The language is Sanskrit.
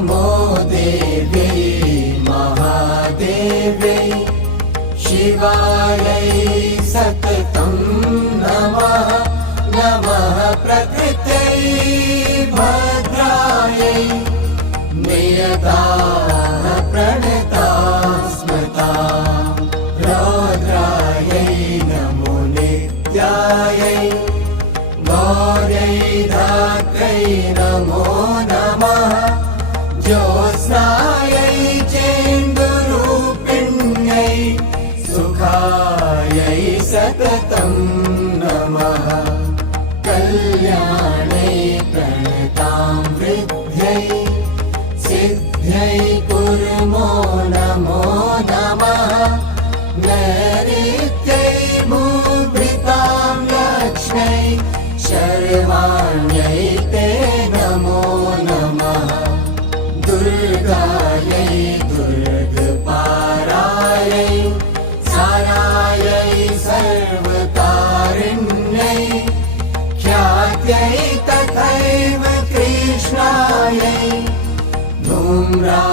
नमो देव्यै महादेव्यै शिवायै सततं नमः नमः प्रकृत्यै भद्रायै नियताः प्रणता स्मृता रौद्रायै नमो नित्यायै गौर्यै धात्र्यै नमो नमः ज्योत्स्नायै चेन्दुरूपिण्यै सुखायै सततं नमः कल्याणै प्रणतां वृद्ध्यै सिद्ध्यै कुर्मो नमो नमः नैऋत्यै भूभृतां लक्ष्म्यै शर्वाण्यै ते नमो नमः दुर्गायै दुर्गपारायै सारायै सर्वकारिण्यै ख्यात्यै तथैव कृष्णायै धूम्रा